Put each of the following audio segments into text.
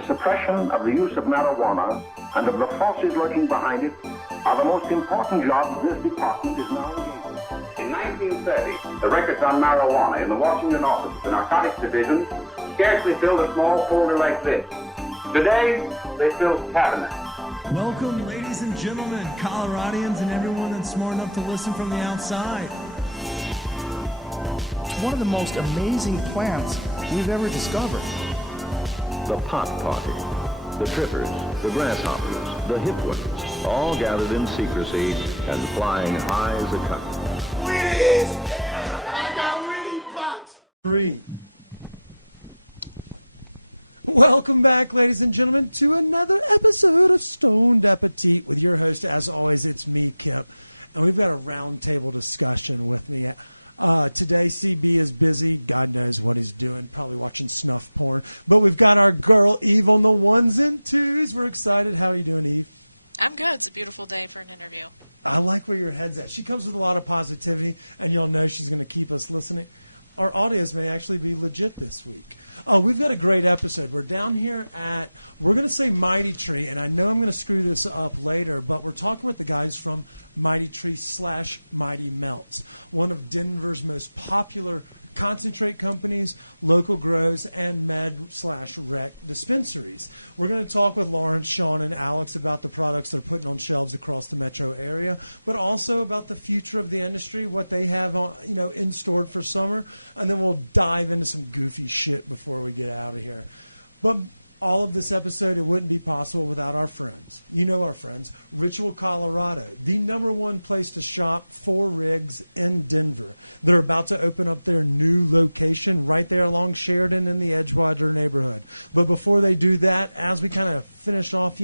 the suppression of the use of marijuana and of the forces lurking behind it are the most important jobs this department is now engaged in. In 1930, the records on marijuana in the Washington office of the Narcotics Division scarcely filled a small folder like this. Today, they fill cabinets. Welcome, ladies and gentlemen, Coloradians, and everyone that's smart enough to listen from the outside. One of the most amazing plants we've ever discovered. The pot party, the trippers, the grasshoppers, the hip ones, all gathered in secrecy and flying high as a kite. Wheaties! I got Wheatie pots! 3. Welcome back, ladies and gentlemen, to another episode of Stoned Appetite with your host, as always, it's me, Kip. And we've got a roundtable discussion with me. Today, CB is busy. God knows what he's doing. Probably watching snuff porn. But we've got our girl, Eve, on the ones and twos. We're excited. How are you doing, Eve? I'm good. It's a beautiful day for an interview. I like where your head's at. She comes with a lot of positivity, and you'll know she's going to keep us listening. Our audios may actually be legit this week. We've got a great episode. We're down here at, we're going to say Mighty Tree, and I know I'm going to screw this up later, but we're talking with the guys from Mighty Tree / Mighty Melts, one of Denver's most popular concentrate companies, local grows, and med/rec dispensaries. We're going to talk with Lawrence, Shawn, and Alex about the products they're putting on shelves across the metro area, but also about the future of the industry, what they have on, in store for summer, and then we'll dive into some goofy shit before we get out of here. But all of this episode, it wouldn't be possible without our friends. You know our friends. Ritual Colorado, the #1 place to shop for rigs in Denver. They're about to open up their new location right there along Sheridan in the Edgewater neighborhood. But before they do that, as we kind of finish off,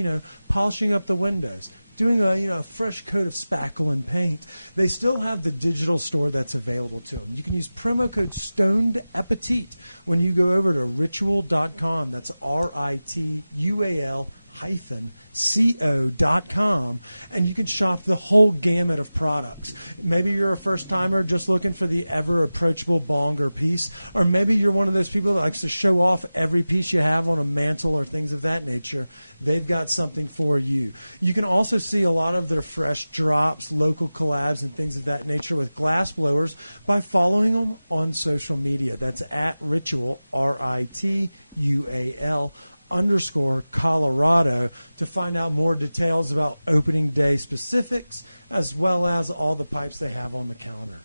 polishing up the windows, doing a fresh coat of spackle and paint, they still have the digital store that's available to them. You can use promo code Stoned Appetite when you go over to ritual.com. That's RITUAL-CO.com, and you can shop the whole gamut of products. Maybe you're a first-timer just looking for the ever-approachable bong or piece, or maybe you're one of those people that likes to show off every piece you have on a mantle or things of that nature. They've got something for you. You can also see a lot of their fresh drops, local collabs, and things of that nature with glass blowers by following them on social media. That's at Ritual, RITUAL_Colorado, to find out more details about opening day specifics, as well as all the pipes they have on the counter.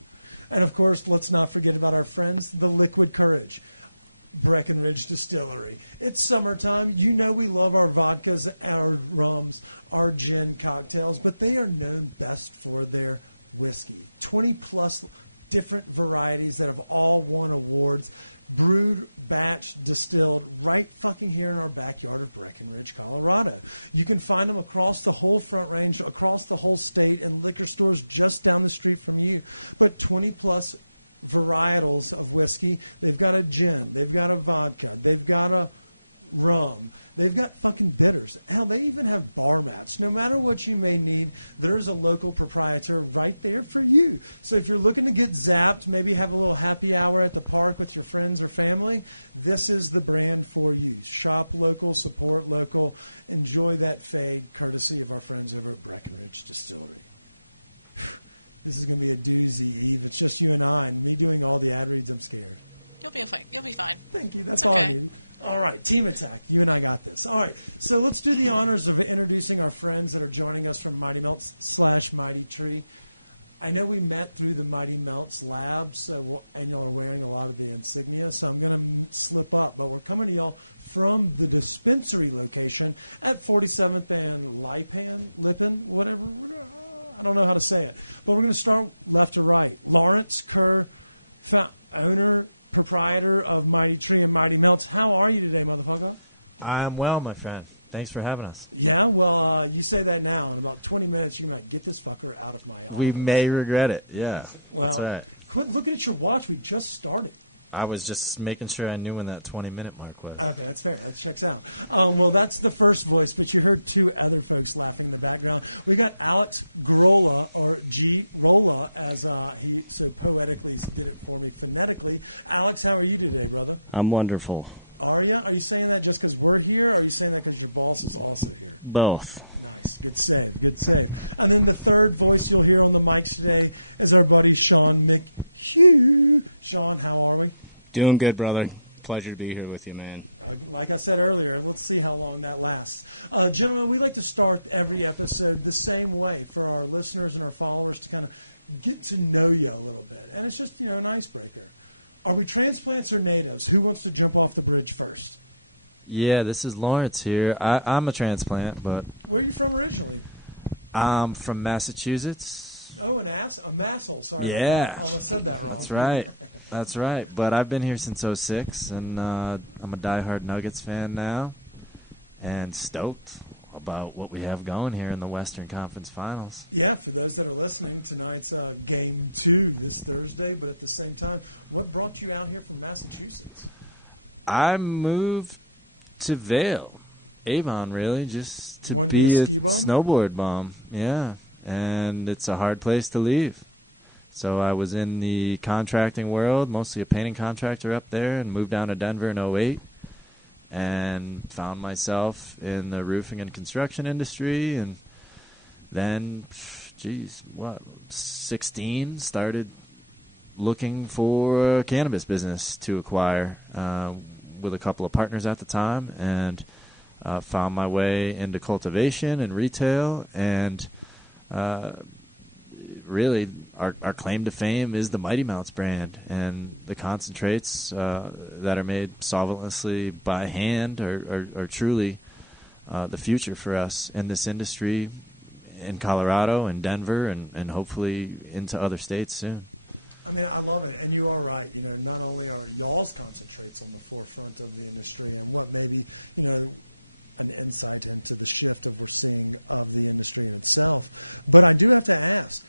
And of course, let's not forget about our friends, the Liquid Courage, Breckenridge Distillery. It's summertime. You know we love our vodkas, our rums, our gin cocktails, but they are known best for their whiskey. 20-plus different varieties that have all won awards, brewed, batch, distilled right fucking here in our backyard of Breckenridge, Colorado. You can find them across the whole Front Range, across the whole state, in liquor stores just down the street from you. But 20-plus varietals of whiskey. They've got a gin. They've got a vodka. They've got a rum. They've got fucking bitters. Hell, they even have bar mats. No matter what you may need, there's a local proprietor right there for you. So if you're looking to get zapped, maybe have a little happy hour at the park with your friends or family, this is the brand for you. Shop local, support local, enjoy that fade courtesy of our friends over at Breckenridge Distillery. This is going to be a doozy, Eve. It's just you and I, and me doing all the ad reads, I'm scared. You'll be fine. You'll be fine. Thank you. That's all I needed. All right, team attack. You and I got this. All right, so let's do the honors of introducing our friends that are joining us from Mighty Melts / Mighty Tree. I know we met through the Mighty Melts lab, and y'all are wearing a lot of the insignia, so I'm going to slip up. But we're coming to y'all from the dispensary location at 47th and Lippen, whatever. I don't know how to say it. But we're going to start left to right. Lawrence Kerr, owner, proprietor of Mighty Tree and Mighty Melts. How are you today, motherfucker? I'm well, my friend. Thanks for having us. Yeah, well, you say that now. In about 20 minutes, you can get this fucker out of my office. We may regret it, yeah. Well, that's right. Quit looking at your watch. We just started. I was just making sure I knew when that 20-minute mark was. Okay, that's fair. That checks out. Well, that's the first voice, but you heard two other folks laughing in the background. We got Alex Grolla, or G. Rolla, as he so poetically did it for me phonetically. Alex, how are you today, brother? I'm wonderful. Are you? Are you saying that just because we're here, or are you saying that because your boss is also here? Both. Nice. Good save. Good save. And then the third voice you'll hear on the mics today is our buddy Shawn McHugh. Shawn, how are we? Doing good, brother. Pleasure to be here with you, man. Like I said earlier, let's see how long that lasts. Gentlemen, we like to start every episode the same way for our listeners and our followers to kind of get to know you a little bit. And it's just, an icebreaker. Are we transplants or natives? Who wants to jump off the bridge first? Yeah, this is Lawrence here. I'm a transplant, but Where are you from originally? I'm from Massachusetts. Oh, a Massel. Sorry about Yeah. that. I almost said that wrong. That's right. That's right. But I've been here since '06, and I'm a diehard Nuggets fan now, and stoked about what we have going here in the Western Conference Finals. Yeah, for those that are listening, tonight's Game 2 this Thursday, but at the same time, what brought you out here from Massachusetts? I moved to Vail, Avon, really, just to Wanted to be be a a ski bum? snowboard bum. Yeah, and it's a hard place to leave. So I was in the contracting world, mostly a painting contractor up there, and moved down to Denver in '08, and found myself in the roofing and construction industry, and then, 16, started looking for a cannabis business to acquire with a couple of partners at the time, and found my way into cultivation and retail, and really our claim to fame is the Mighty Mounts brand, and the concentrates that are made solventlessly by hand are truly the future for us in this industry in Colorado and Denver and hopefully into other states soon. I mean, I love it, and you are right. Not only are y'all's concentrates on the forefront of the industry and what maybe, an insight into the shift of we're seeing of the industry in itself, but I do have to ask,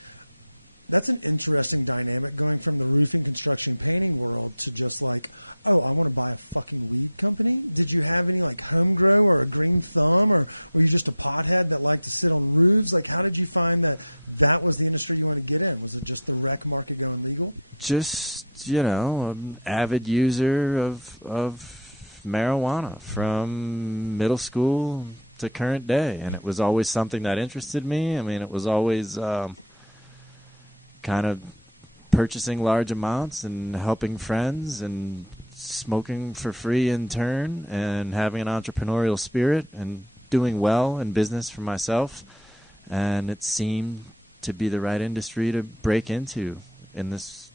that's an interesting dynamic going from the roofing, construction, painting world to just like, oh, I want to buy a fucking weed company. Did you have any like home grow or a green thumb, or were you just a pothead that liked to sit on roofs? Like, how did you find that was the industry you wanted to get in? Was it just the rec market going legal? Just, an avid user of marijuana from middle school to current day, and it was always something that interested me. I mean, it was always kind of purchasing large amounts and helping friends and smoking for free in turn and having an entrepreneurial spirit and doing well in business for myself. And it seemed to be the right industry to break into in this,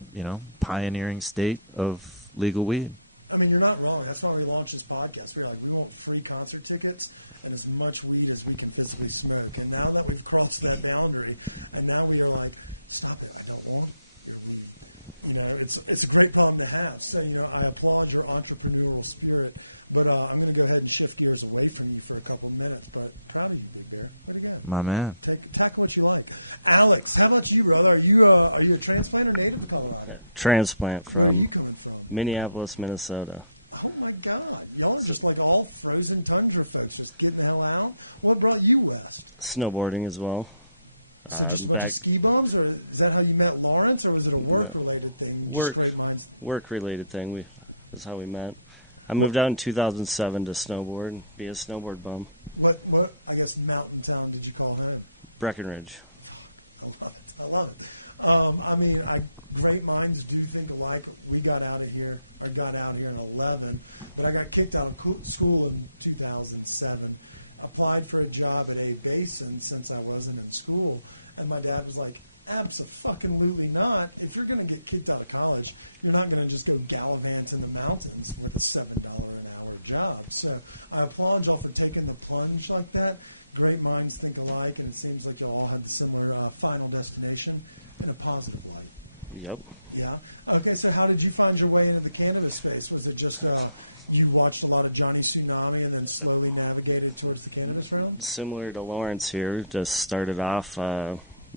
pioneering state of legal weed. I mean, you're not wrong. That's why we launched this podcast. We were like, we want free concert tickets and as much weed as we can physically smoke. And now that we've crossed that boundary, and now we are like, stop it. I don't want your weed. It's a great problem to have. So, I applaud your entrepreneurial spirit, but I'm going to go ahead and shift gears away from you for a couple minutes. But proud of you, Big Bear. Way to go. My man. Tackle what you like. Alex, how about you, brother? Are you a transplant or native to Colorado? Transplant. Where are you coming from? Minneapolis, Minnesota. Oh, my God. Y'all are just like all frozen tundra folks, just getting the hell out. What brought you west? Snowboarding as well. So just a bunch of ski bums, or is that how you met Lawrence, or was it a work-related thing? Just great minds. Work-related thing. That's how we met. I moved out in 2007 to snowboard and be a snowboard bum. What I guess mountain town did you call home? Breckenridge. Fuck, I love it. Great minds do think alike. We got out here in 2011, but I got kicked out of school in 2007. Applied for a job at A Basin since I wasn't in school, and my dad was like, abso-fucking-lutely not. If you're going to get kicked out of college, you're not going to just go gallivant in the mountains with a $7 an hour job. So I applaud y'all for taking the plunge like that. Great minds think alike, and it seems like y'all all had the similar final destination in a positive light. Yep. Yeah? Okay, so how did you find your way into the cannabis space? Was it just you watched a lot of Johnny Tsunami and then slowly navigated towards the cannabis realm? Similar to Lawrence here, just started off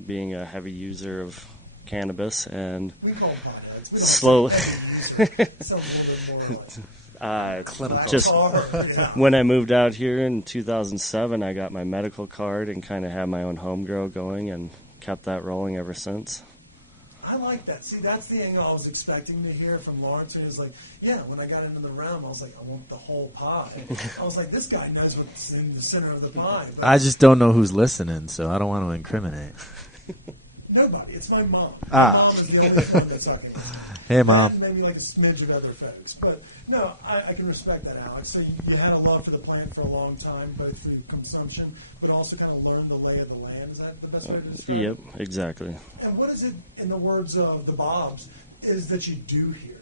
being a heavy user of cannabis. And we call them potheads. We don't have to say heavy user. It sounds a little bit more like black tar. Yeah. When I moved out here in 2007, I got my medical card and kind of had my own home grow going and kept that rolling ever since. I like that. See, that's the angle I was expecting to hear from Lawrence. And he was like, yeah, when I got into the realm, I was like, I want the whole pie. I was like, this guy knows what's in the center of the pie. But I just don't know who's listening, so I don't want to incriminate. Nobody. It's my mom. My mom is the only one that's fucking listening. Hey, Mom. That and maybe like a smidge of other folks. But no, I can respect that, Alex. So you had a love for the plant for a long time, both through consumption, but also kind of learned the lay of the land. Is that the best way to describe it? Yep, exactly. And what is it, in the words of the Bobs, is that you do here?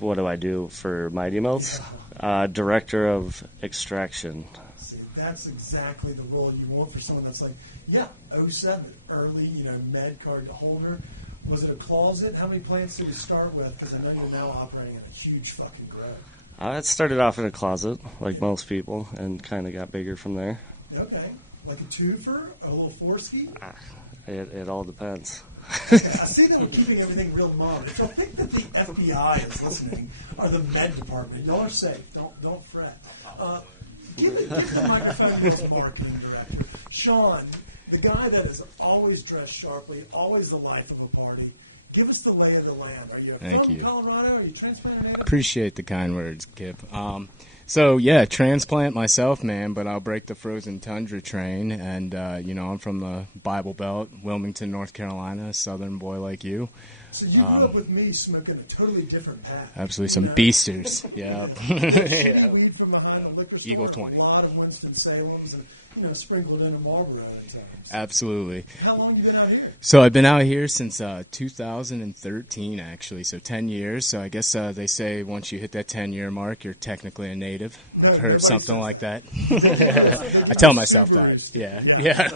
What do I do for Mighty Melts? Director of Extraction. See, that's exactly the role you want for someone that's like, 07, early, med card holder. Was it a closet? How many plants did we start with? Because I know you're now operating in a huge fucking grow. It started off in a closet, like most people, and kind of got bigger from there. Okay. Like a twofer? A little four-ski? It all depends. Okay, I see that we're keeping everything real mom. If y'all think that the FBI is listening, or the med department, y'all are safe. Don't fret. Give the microphone to y'all's marketing director, Shawn, the guy that is always dressed sharply, always the life of a party. Give us the lay of the land. Are you from Colorado? Are you transplant or native? Appreciate the kind words, Kip. Transplant myself, man, but I'll break the frozen tundra train. And, I'm from the Bible Belt, Wilmington, North Carolina, a southern boy like you. So you grew up with me smoking a totally different pack. Absolutely, some beasters. Yeah. Shitty weed from behind the liquor store and a lot of Winston-Salem's and, sprinkled in a Marlboro at times. Absolutely. How long you been out here? So I've been out here since 2013, actually, so 10 years. So I guess they say once you hit that 10-year mark, you're technically a native. No, nobody says like that. They give you a Subaru sticker. Yeah.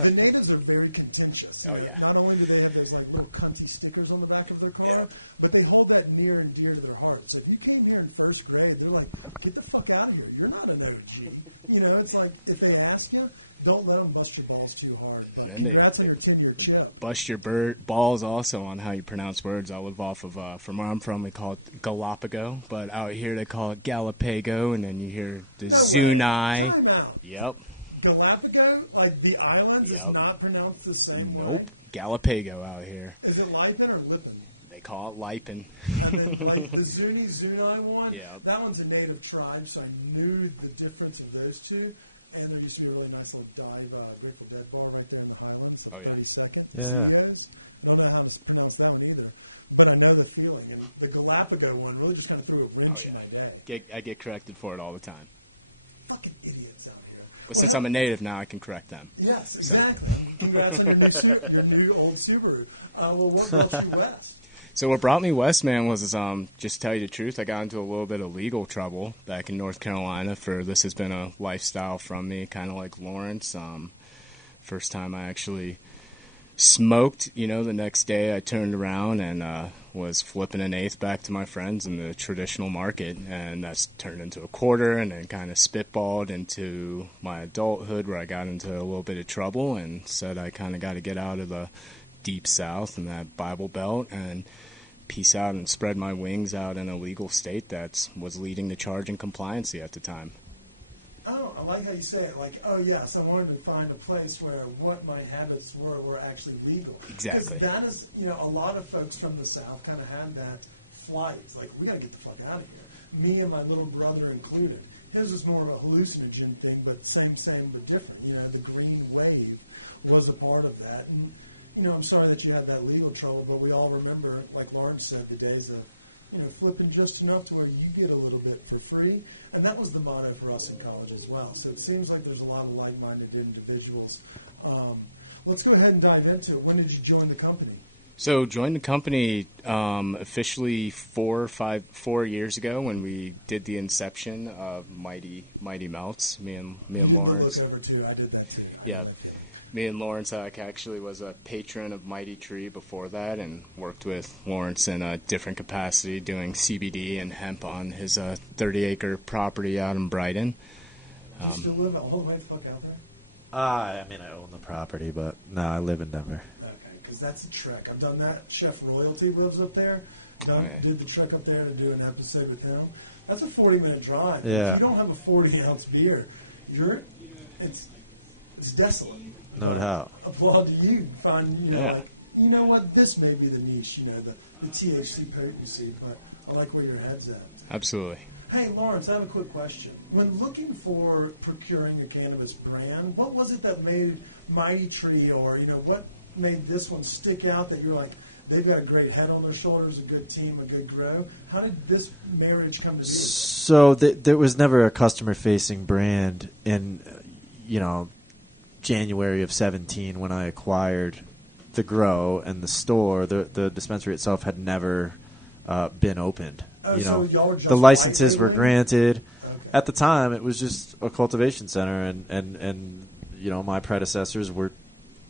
The natives are very contentious. Not only do they have those like little cunty stickers on the back of their car, but they hold that near and dear to their heart. So if you came here in first grade, they're like, get the fuck out of here. You're not an OG. It's like if they ask you, don't let them bust your balls too hard. But congrats on your 10-year chip. Bust your balls also on how you pronounce words. I live off of, from where I'm from, they call it Galapagos, but out here they call it Galapago, and then you hear the Zunai. Time out. Yep. Galapagos, like the islands, is not pronounced the same way? Galapago out here. Is it Lipin or Lippin? They call it Lipin. And then, like, the Zunai one, that one's a native tribe, so I knew the difference of those two. And there used to be a really nice little dive Grateful Dead bar right there in the Highlands of 32nd, Zios. I don't know how to pronounce that one either, but I know the feeling. And the Galapagos one really just kind of threw a wrench in my day. I get corrected for it all the time. Fucking idiots out here. Well, since I'm a native now, I can correct them. Yes, exactly. Congrats on your new old Subaru. What brought you west? So what brought me west, man, was just to tell you the truth, I got into a little bit of legal trouble back in North Carolina. This has been a lifestyle from me, kind of like Lawrence. First time I actually smoked, the next day I turned around and was flipping an eighth back to my friends in the traditional market, and that's turned into a quarter, and then kind of spitballed into my adulthood where I got into a little bit of trouble and said I kind of got to get out of the deep south and that Bible Belt and peace out and spread my wings out in a legal state that was leading the charge in compliancy at the time. Oh, I like how you say it. Like, oh, yes, I wanted to find a place where what my habits were actually legal. Because that is, a lot of folks from the South kind of had that flight. It's like, we got to get the fuck out of here. Me and my little brother included. His was more of a hallucinogen thing, but same, but different. The green wave was a part of that. And, I'm sorry that you had that legal trouble, but we all remember, like Lawrence said, the days of flipping just enough to where you get a little bit for free. And that was the motto for us in college as well. So it seems like there's a lot of like-minded individuals. Let's go ahead and dive into it. When did you join the company? So joined the company officially 4 years ago when we did the inception of Mighty Melts. Me and you did Lawrence. The look over too. I did that too. I know that feeling. Me and Lawrence actually was a patron of Mighty Tree before that, and worked with Lawrence in a different capacity doing CBD and hemp on his 30-acre property out in Brighton. Do you still live all the way the fuck out there? I own the property, but no, I live in Denver. Okay, because that's a trek. I've done that. Chef Royalty lives up there. Did the trek up there to do an episode with him. That's a 40-minute drive. Yeah. If you don't have a 40-ounce beer, it's desolate. No doubt. Applaud to you. Find you know what, this may be the niche, the THC potency, but I like where your head's at. Absolutely. Hey, Lawrence, I have a quick question. When looking for procuring a cannabis brand, what was it that made Mighty Tree, or, what made this one stick out that you were like, they've got a great head on their shoulders, a good team, a good grow? How did this marriage come to be? So there was never a customer-facing brand in, January of 2017 when I acquired the grow and the store. The dispensary itself had never been opened. Oh, so y'all were just the licenses were white-labeling? granted. Okay. At the time, it was just a cultivation center, and my predecessors were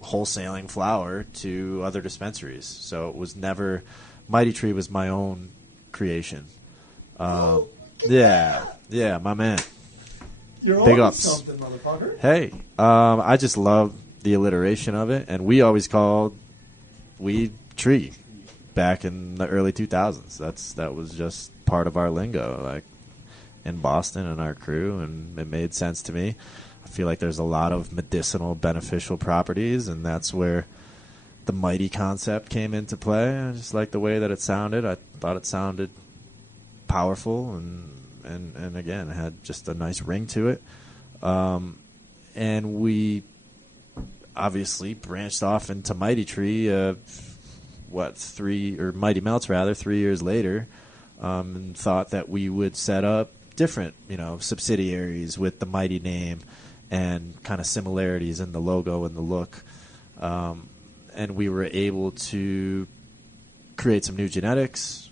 wholesaling flower to other dispensaries. So it was never Mighty Tree was my own creation. Yeah, my man. You're Big on ups. something, motherfucker. Hey, I just love the alliteration of it, and we always called weed tree back in the early 2000s. That was just part of our lingo, like in Boston and our crew, and it made sense to me. I feel like there's a lot of medicinal, beneficial properties, and that's where the Mighty concept came into play. I just like the way that it sounded. I thought it sounded powerful, and again, it had just a nice ring to it. And we obviously branched off into Mighty Tree, Mighty Melts rather, 3 years later, and thought that we would set up different, subsidiaries with the Mighty name and kind of similarities in the logo and the look. And we were able to create some new genetics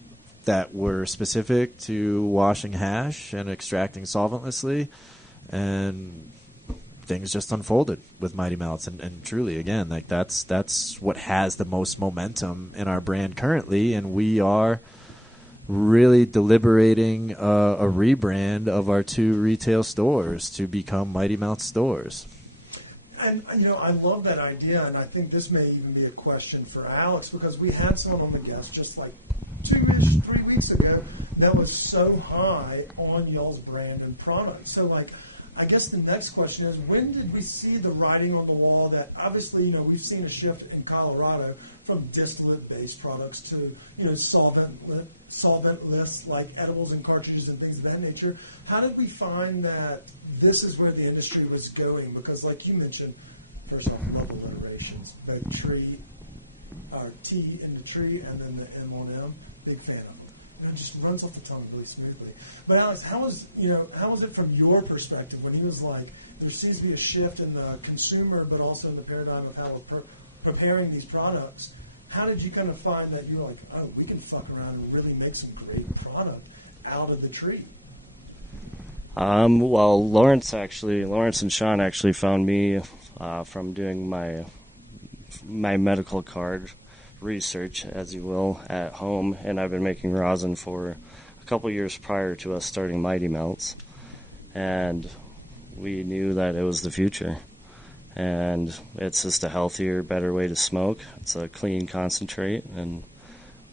that were specific to washing hash and extracting solventlessly, and things just unfolded with Mighty Melts. And truly, again, like that's what has the most momentum in our brand currently, and we are really deliberating a rebrand of our 2 retail stores to become Mighty Melts stores. And, I love that idea, and I think this may even be a question for Alex, because we had someone on the guest just like 3 weeks ago that was so high on y'all's brand and product. So, I guess the next question is, when did we see the writing on the wall that obviously, we've seen a shift in Colorado from distillate-based products to, solventless, like edibles and cartridges and things of that nature. How did we find that this is where the industry was going? Because like you mentioned, first off, love alliterations, both tree, or T into tree, and then the M on M. Big fan of them. It just runs off the tongue really smoothly. But Alex, how was it from your perspective when he was like, there seems to be a shift in the consumer, but also in the paradigm of how we're preparing these products? How did you kind of find that you were like, oh, we can fuck around and really make some great product out of the tree? Well, Lawrence and Shawn actually found me from doing my medical card research, as you will, at home, and I've been making rosin for a couple years prior to us starting Mighty Melts, and we knew that it was the future. And it's just a healthier, better way to smoke. It's a clean concentrate, and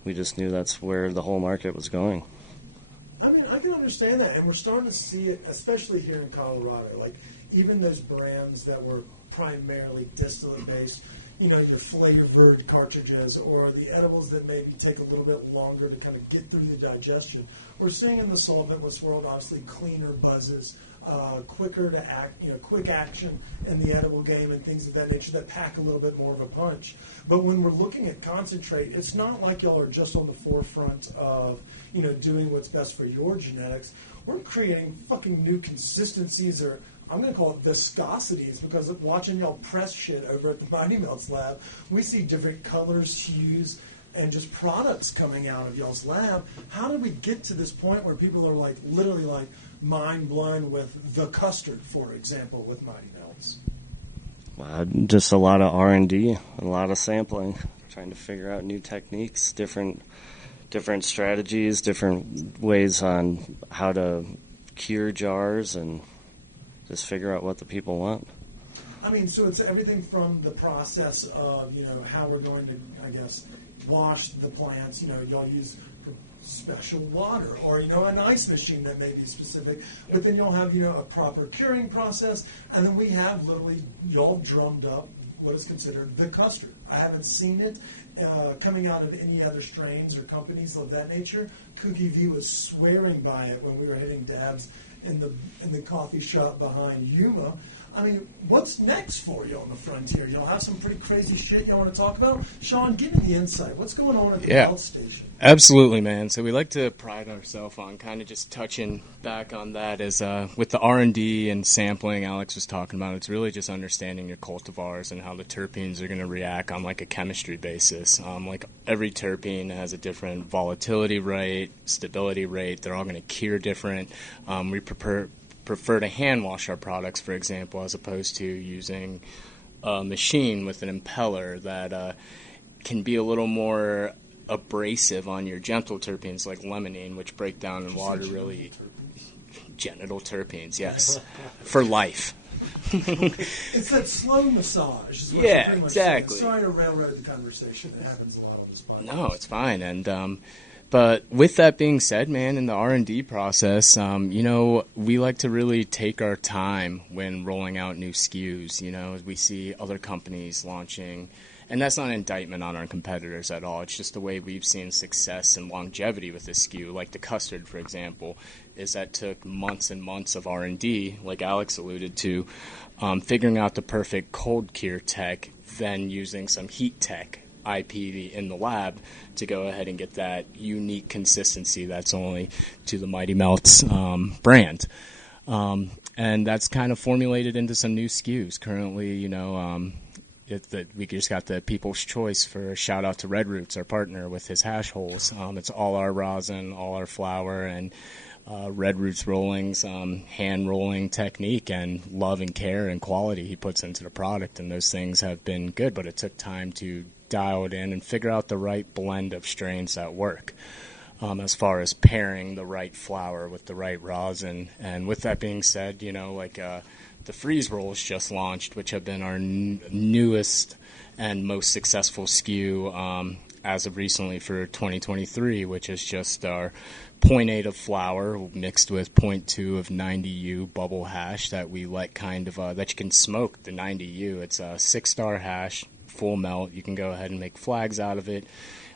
we just knew that's where the whole market was going. I mean, I can understand that, and we're starting to see it, especially here in Colorado. Like, even those brands that were primarily distillate-based, your flavored cartridges or the edibles that maybe take a little bit longer to kind of get through the digestion. We're seeing in the solventless world, obviously, cleaner buzzes, quicker to act, quick action in the edible game and things of that nature that pack a little bit more of a punch. But when we're looking at concentrate, it's not like y'all are just on the forefront of, doing what's best for your genetics. We're creating fucking new consistencies, or I'm going to call it viscosities, because watching y'all press shit over at the Mighty Melts lab, we see different colors, hues, and just products coming out of y'all's lab. How did we get to this point where people are like literally like mind blown with the custard, for example, with Mighty Melts? Just a lot of R&D, a lot of sampling, trying to figure out new techniques, different strategies, different ways on how to cure jars, and just figure out what the people want. I mean, so it's everything from the process of, how we're going to, I guess, wash the plants. Y'all use special water, or an ice machine that may be specific, but then you'll have a proper curing process, and then we have literally y'all drummed up what is considered the custard. I haven't seen it coming out of any other strains or companies of that nature. Cookie V was swearing by it when we were hitting dabs in the coffee shop behind Yuma. I mean, what's next for you on the frontier? Y'all have some pretty crazy shit y'all want to talk about? Shawn, give me the insight. What's going on at the melt station? Absolutely, man. So we like to pride ourselves on kind of just touching back on that as with the R&D and sampling Alex was talking about. It's really just understanding your cultivars and how the terpenes are going to react on like a chemistry basis. Like every terpene has a different volatility rate, stability rate. They're all going to cure different. We prefer to hand wash our products, for example, as opposed to using a machine with an impeller that can be a little more abrasive on your gentle terpenes like limonene, which break down in water really. Terpenes? Genital terpenes, yes, for life. It's that slow massage is what you're pretty much saying. Exactly. Sorry to railroad the conversation. It happens a lot on this podcast. No, it's fine. And but with that being said, man, in the R&D process, we like to really take our time when rolling out new SKUs. We see other companies launching, and that's not an indictment on our competitors at all. It's just the way we've seen success and longevity with this SKU, like the custard, for example, is that took months and months of R&D, like Alex alluded to, figuring out the perfect cold cure tech, then using some heat tech IP in the lab to go ahead and get that unique consistency that's only to the Mighty Melts brand. And that's kind of formulated into some new SKUs. Currently, we just got the People's Choice for a shout out to Red Roots, our partner, with his hash holes. It's all our rosin, all our flour, and Red Roots rollings, hand rolling technique, and love and care and quality he puts into the product. And those things have been good, but it took time to dial it in and figure out the right blend of strains that work. As far as pairing the right flour with the right rosin. And with that being said, the freeze rolls just launched, which have been our newest and most successful SKU as of recently for 2023, which is just our 0.8 of flour mixed with 0.2 of 90U bubble hash that we let that you can smoke the 90U. It's a 6-star hash, full melt. You can go ahead and make flags out of it.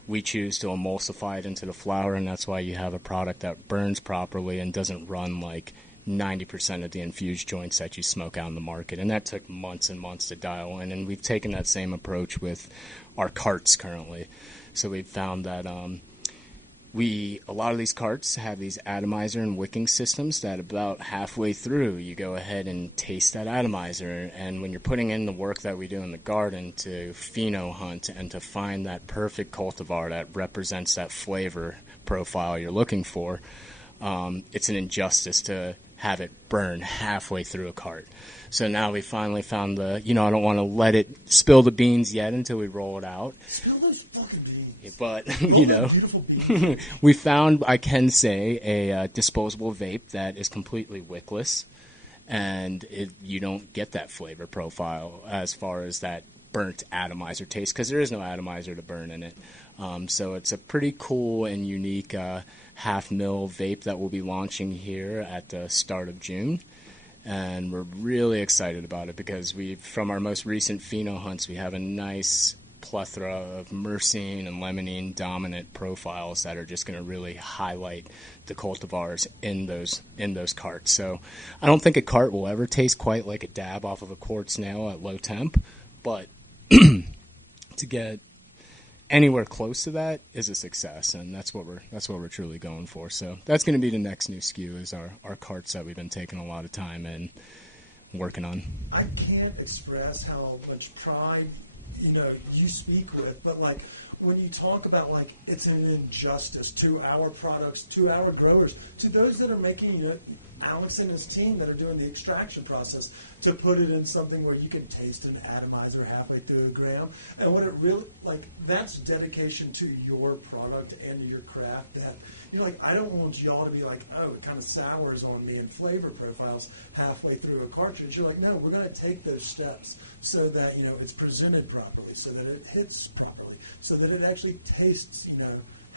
We choose to emulsify it into the flour, and that's why you have a product that burns properly and doesn't run like 90% of the infused joints that you smoke out in the market. And that took months and months to dial in, and we've taken that same approach with our carts currently. So we've found that a lot of these carts have these atomizer and wicking systems that about halfway through you go ahead and taste that atomizer, and when you're putting in the work that we do in the garden to pheno hunt and to find that perfect cultivar that represents that flavor profile you're looking for, it's an injustice to have it burn halfway through a cart. So now we finally found I don't want to let it spill the beans yet until we roll it out. Spill those fucking beans. But roll that beautiful bean. We found, I can say, a disposable vape that is completely wickless, and you don't get that flavor profile as far as that burnt atomizer taste, because there is no atomizer to burn in it. So it's a pretty cool and unique half-mil vape that we'll be launching here at the start of June. And we're really excited about it because from our most recent pheno hunts, we have a nice plethora of myrcene and limonene dominant profiles that are just going to really highlight the cultivars in those carts. So I don't think a cart will ever taste quite like a dab off of a quartz nail at low temp, but to get anywhere close to that is a success, and that's what we're truly going for. So that's going to be the next new SKU, is our carts that we've been taking a lot of time and working on. I can't express how much pride you speak with, but like when you talk about like it's an injustice to our products, to our growers, to those that are making Alex and his team that are doing the extraction process, to put it in something where you can taste an atomizer halfway through a gram. And what it really, that's dedication to your product and to your craft, that you're like, I don't want y'all to be like, oh, it kind of sours on me in flavor profiles halfway through a cartridge. You're like, no, we're going to take those steps so that, it's presented properly, so that it hits properly, so that it actually tastes,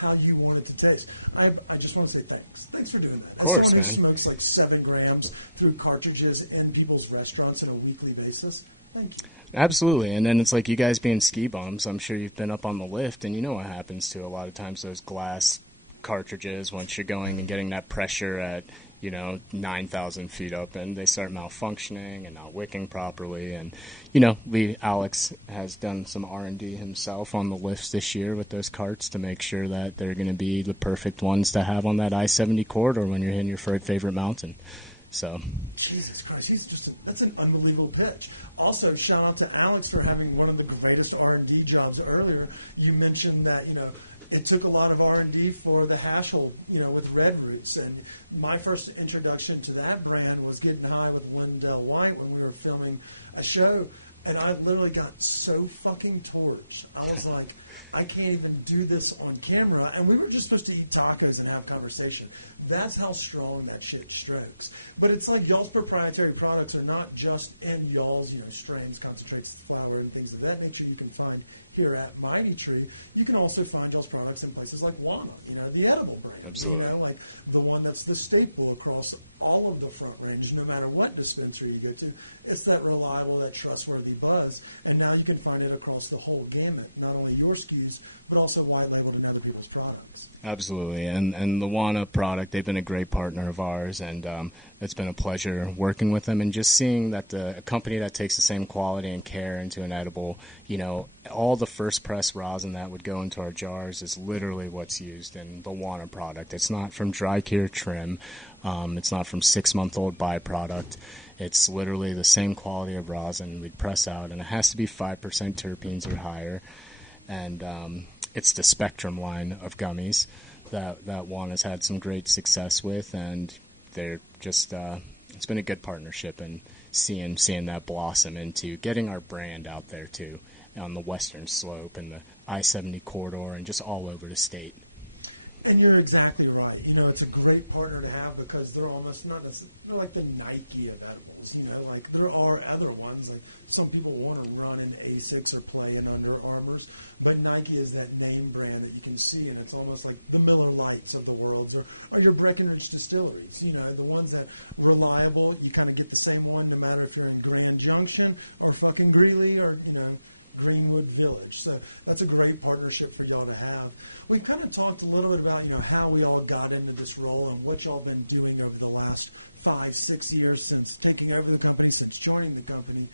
how you want it to taste. I just want to say thanks. Thanks for doing that. As course, someone who man. smokes like 7 grams through cartridges in people's restaurants on a weekly basis, thank you. Absolutely, and then it's like you guys being ski bums. I'm sure you've been up on the lift, and you know what happens to a lot of times those glass cartridges once you're going and getting that pressure at 9,000 feet up, and they start malfunctioning and not wicking properly. And Alex has done some R&D himself on the lifts this year with those carts to make sure that they're going to be the perfect ones to have on that I-70 corridor when you're in your favorite mountain. So, Jesus Christ, that's an unbelievable pitch. Also, shout out to Alex for having one of the greatest R&D jobs earlier. You mentioned that, it took a lot of R&D for the hash hole, with Red Roots. And my first introduction to that brand was getting high with Lindell White when we were filming a show. And I literally got so fucking torched. I was like, I can't even do this on camera. And we were just supposed to eat tacos and have conversation. That's how strong that shit strokes. But it's like y'all's proprietary products are not just in y'all's, strains, concentrates, flour, and things of that nature you can find here at Mighty Tree. You can also find y'all's products in places like Wana, the edible brands, Absolutely. Like the one that's the staple across all of the Front Range, no matter what dispensary you go to. It's that reliable, that trustworthy buzz. And now you can find it across the whole gamut, not only your SKUs, but also white labeled in other people's products. Absolutely, and the Wana product, they've been a great partner of ours, and it's been a pleasure working with them and just seeing that a company that takes the same quality and care into an edible, all the first press rosin that would go into our jars is literally what's used in the Wana product. It's not from dry cure trim, it's not from 6-month-old byproduct. It's literally the same quality of rosin we press out, and it has to be 5% terpenes or higher. And it's the Spectrum line of gummies that Juan has had some great success with, and they're just it's been a good partnership, and seeing that blossom into getting our brand out there too on the western slope and the I-70 corridor and just all over the state. And you're exactly right. It's a great partner to have because they're almost not necessarily, they're like the Nike of edibles. Like there are other ones. Like some people want to run in Asics or play in Under Armours, but Nike is that name brand that you can see, and it's almost like the Miller Lights of the world, or your Breckenridge distilleries. The ones that reliable. You kind of get the same one no matter if you're in Grand Junction or fucking Greeley or Greenwood Village. So that's a great partnership for y'all to have. We've kind of talked a little bit about, how we all got into this role and what y'all been doing over the last 5-6 years since taking over the company, since joining the company,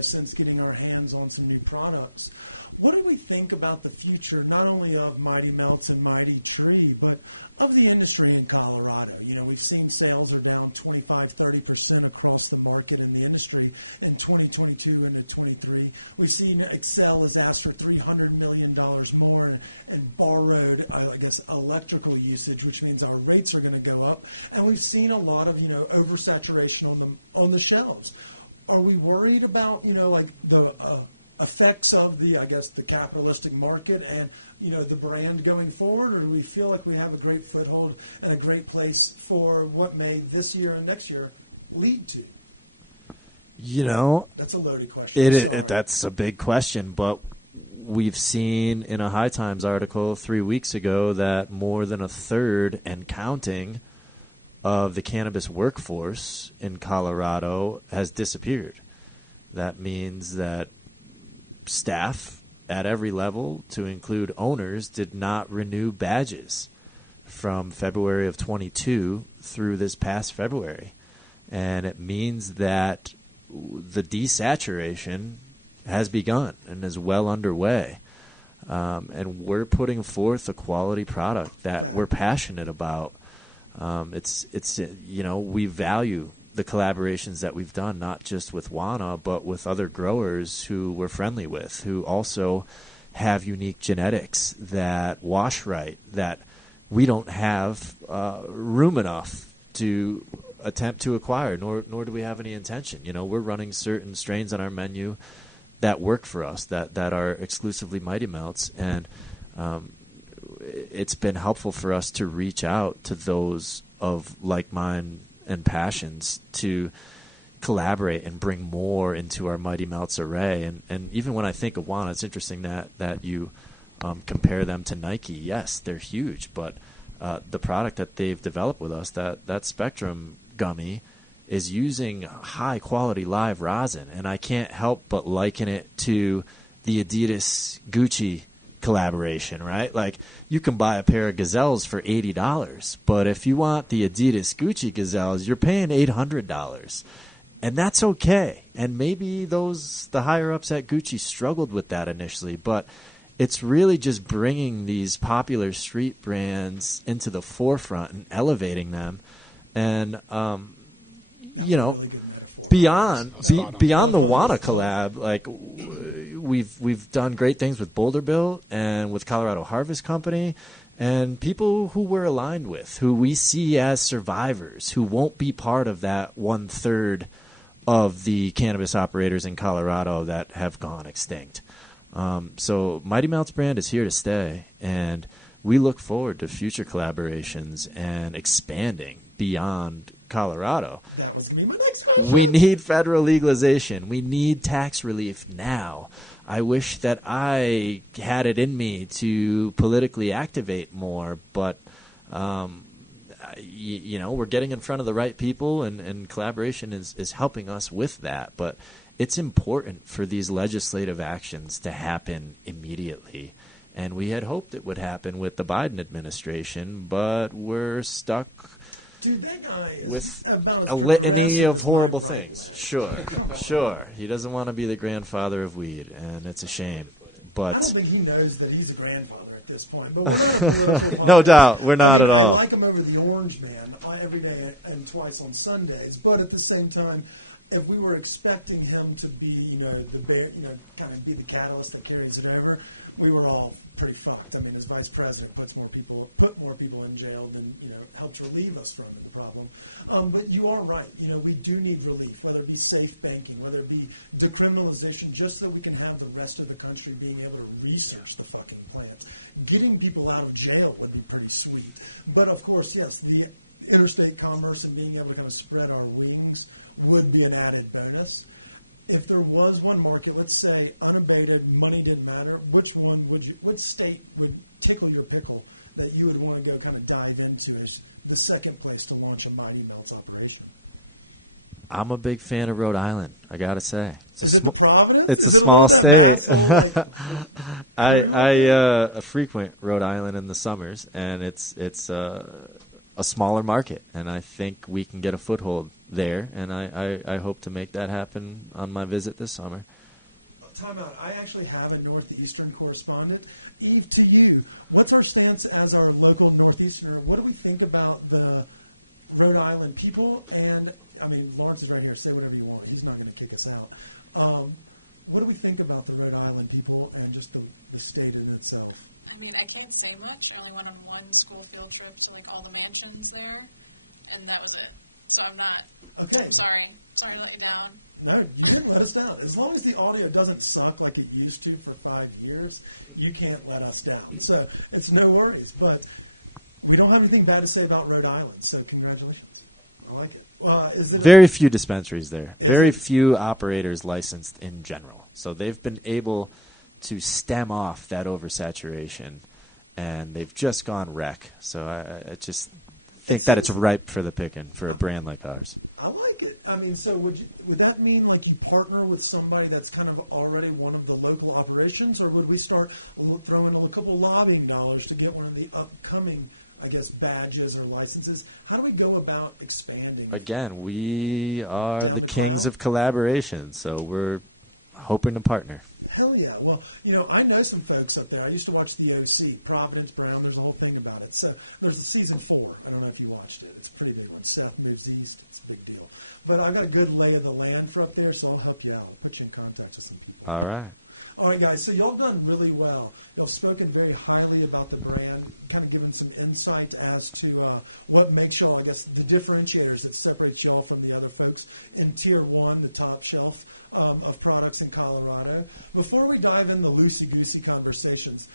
since getting our hands on some new products. What do we think about the future, not only of Mighty Melts and Mighty Tree, but of the industry in Colorado? We've seen sales are down 25-30% across the market in the industry in 2022 into 23. We've seen Excel has asked for $300 million more and borrowed, I guess, electrical usage, which means our rates are going to go up. And we've seen a lot of, oversaturation on the shelves. Are we worried about, the effects of the capitalistic market and, the brand going forward? Or do we feel like we have a great foothold and a great place for what may this year and next year lead to? That's a loaded question. That's a big question, but we've seen in a High Times article 3 weeks ago that more than a third and counting of the cannabis workforce in Colorado has disappeared. That means that staff at every level, to include owners, did not renew badges from February of 22 through this past February. And it means that the desaturation has begun and is well underway. And we're putting forth a quality product that we're passionate about. We value the collaborations that we've done, not just with Wana, but with other growers who we're friendly with, who also have unique genetics that wash right, that we don't have room enough to attempt to acquire, nor do we have any intention. We're running certain strains on our menu that work for us, that are exclusively Mighty Melts, and it's been helpful for us to reach out to those of like mind and passions to collaborate and bring more into our Mighty Melts array. And even when I think of Wana, it's interesting that you compare them to Nike. Yes, they're huge, but the product that they've developed with us, that Spectrum gummy, is using high quality live rosin, and I can't help but liken it to the Adidas Gucci collaboration, right? Like, you can buy a pair of Gazelles for $80, but if you want the Adidas Gucci Gazelles, you're paying $800. And that's okay. And maybe the higher ups at Gucci struggled with that initially, but it's really just bringing these popular street brands into the forefront and elevating them. And that was you a know, really good metaphor. Beyond the Wana collab, like we've done great things with Boulder Bill and with Colorado Harvest Company, and people who we're aligned with, who we see as survivors, who won't be part of that 1/3 of the cannabis operators in Colorado that have gone extinct. So Mighty Melts brand is here to stay, and we look forward to future collaborations and expanding beyond Colorado. That was going to be my next question. We need federal legalization. We need tax relief now. I wish that I had it in me to politically activate more, but we're getting in front of the right people, and collaboration is helping us with that. But it's important for these legislative actions to happen immediately. And we had hoped it would happen with the Biden administration, but we're stuck. Dude, that guy is with about as a litany progressive of as horrible my right things. leg. Sure, Come on. sure. He doesn't want to be the grandfather of weed, and it's a shame. But I don't think he knows that he's a grandfather at this point. But we're not a political podcast. No doubt, we're not at I all. like him over the Orange Man every day and twice on Sundays. But at the same time, if we were expecting him to be, the bear, kind of be the catalyst that carries it over, we were all pretty fucked. I mean, as vice president, put more people in jail than helps relieve us from the problem. But you are right. We do need relief, whether it be safe banking, whether it be decriminalization, just so that we can have the rest of the country being able to research the fucking plants. Getting people out of jail would be pretty sweet. But of course, yes, the interstate commerce and being able to kind of spread our wings would be an added bonus. If there was one market, let's say unabated, money didn't matter, which state would tickle your pickle that you would want to go kind of dive into as the second place to launch a Mighty Melts operation? I'm a big fan of Rhode Island, I gotta say. Is it the Providence? Is a it a little small that state. masshole like? I frequent Rhode Island in the summers, and it's a smaller market, and I think we can get a foothold there, and I hope to make that happen on my visit this summer. Time out. I actually have a Northeastern correspondent. Eve, to you, what's our stance as our local Northeasterner? What do we think about the Rhode Island people? And, I mean, Lawrence is right here. Say whatever you want. He's not going to kick us out. What do we think about the Rhode Island people and just the state in itself? I mean, I can't say much. I only went on one school field trip to, all the mansions there, and that was it. So I'm not... Okay. I'm sorry. Sorry to let you down. No, you didn't let us down. As long as the audio doesn't suck like it used to for 5 years, you can't let us down. So it's no worries. But we don't have anything bad to say about Rhode Island, so congratulations. I like it. Is it very few dispensaries there. Very it? few operators licensed in general. So they've been able to stem off that oversaturation, and they've just gone wreck. So I just think that it's ripe for the picking for a brand like ours. I like it. I mean, so would that mean you partner with somebody that's kind of already one of the local operations, or would we start throwing a couple lobbying dollars to get one of the upcoming, I guess, badges or licenses? How do we go about expanding? Again, we are Down the to kings Clown? of collaboration, so we're hoping to partner. Hell yeah. Well, I know some folks up there. I used to watch the OC, Providence Brown. There's a whole thing about it. So there's a season 4. I don't know if you watched it. It's a pretty big one. Seth moves east. It's a big deal. But I've got a good lay of the land for up there, so I'll help you out. I'll put you in contact with some people. All right. All right, guys, so y'all have done really well. Y'all have spoken very highly about the brand, kind of given some insight as to what makes y'all, I guess, the differentiators that separates y'all from the other folks in Tier 1, the top shelf of products in Colorado. Before we dive in the loosey-goosey conversations,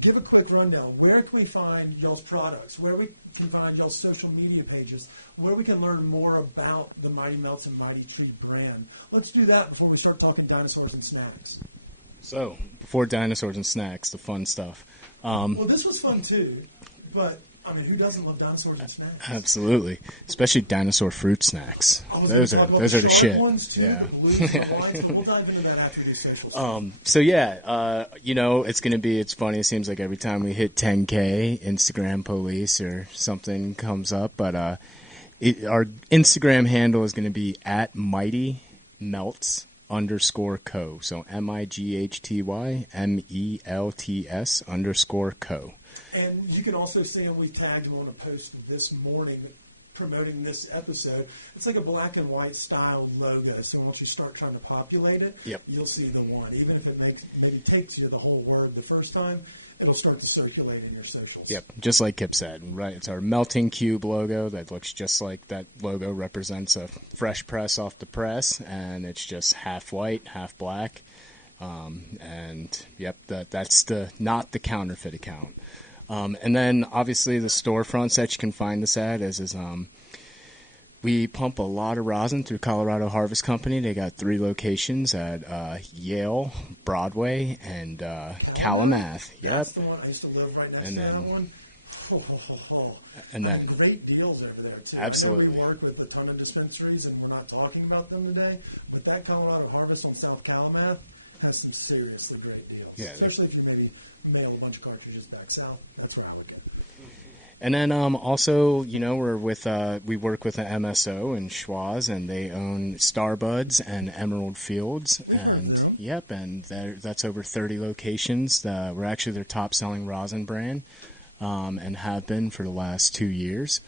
give a quick rundown. Where can we find y'all's products? Where we can find y'all's social media pages? Where we can learn more about the Mighty Melts and Mighty Tree brand? Let's do that before we start talking dinosaurs and snacks. So, before dinosaurs and snacks, the fun stuff. Well, this was fun too, but I mean, who doesn't love dinosaurs and snacks? Absolutely, especially dinosaur fruit snacks. I was going to talk about the shark ones too, Yeah. the blues and the whites, but we'll dive into that after we do social stuff. So yeah, it's funny. It seems like every time we hit 10K, Instagram police or something comes up. But our Instagram handle is going to be at Mighty Melts _co. So MIGHTY MELTS_co. And you can also see him. We've tagged him on a post this morning promoting this episode. It's like a black and white styled logo. So once you start trying to populate it, you'll see the one. Even if it maybe takes you the whole word the first time, it'll start to circulate in your socials. Yep, just like Kip said, right? It's our melting cube logo that looks just like that logo represents a fresh press off the press, and it's just half white, half black. And yep, that's not the counterfeit account. And then obviously the storefronts that you can find us at is we pump a lot of rosin through Colorado Harvest Company. They got 3 locations at Yale, Broadway, and Kalamath. That's the one. I used to live right next to that one. I mean, great deals over there, too. Absolutely. I know we work with a ton of dispensaries, and we're not talking about them today, but that Colorado Harvest on South Kalamath has some seriously great deals, especially if you maybe mail a bunch of cartridges back south. That's where I would go. And then also, we work with an MSO in Schwaz, and they own Starbuds and Emerald Fields. We've heard of them. Yep, and that's over 30 locations. We're actually their top-selling rosin brand, and have been for the last 2 years.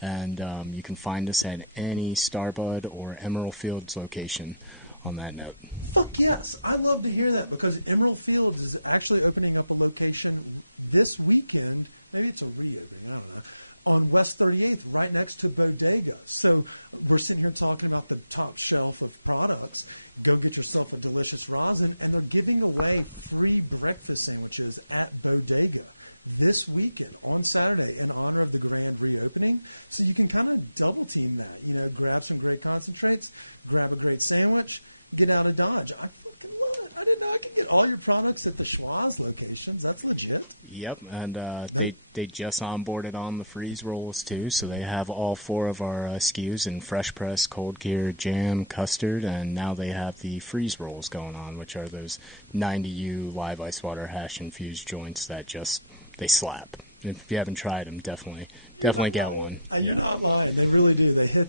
And you can find us at any Starbud or Emerald Fields location on that note. Fuck yes. I love to hear that because Emerald Fields is actually opening up a location this weekend. Maybe it's a reopening. I don't know. On West 38th, right next to Bodega. So we're sitting here talking about the top shelf of products. Go get yourself a delicious rosin, and they're giving away free breakfast sandwiches at Bodega this weekend on Saturday in honor of the grand reopening. So you can kind of double team that. Grab some great concentrates, grab a great sandwich, get out of Dodge. I fucking love it. I didn't know I could get all your products at the Schwaz locations. That's legit. Yep, and they just onboarded on the freeze rolls too, so they have all 4 of our SKUs in fresh press, cold cure, jam, custard, and now they have the freeze rolls going on, which are those 90U live ice water hash infused joints that they slap. If you haven't tried them, definitely get one. You're not lying. They really do. They hit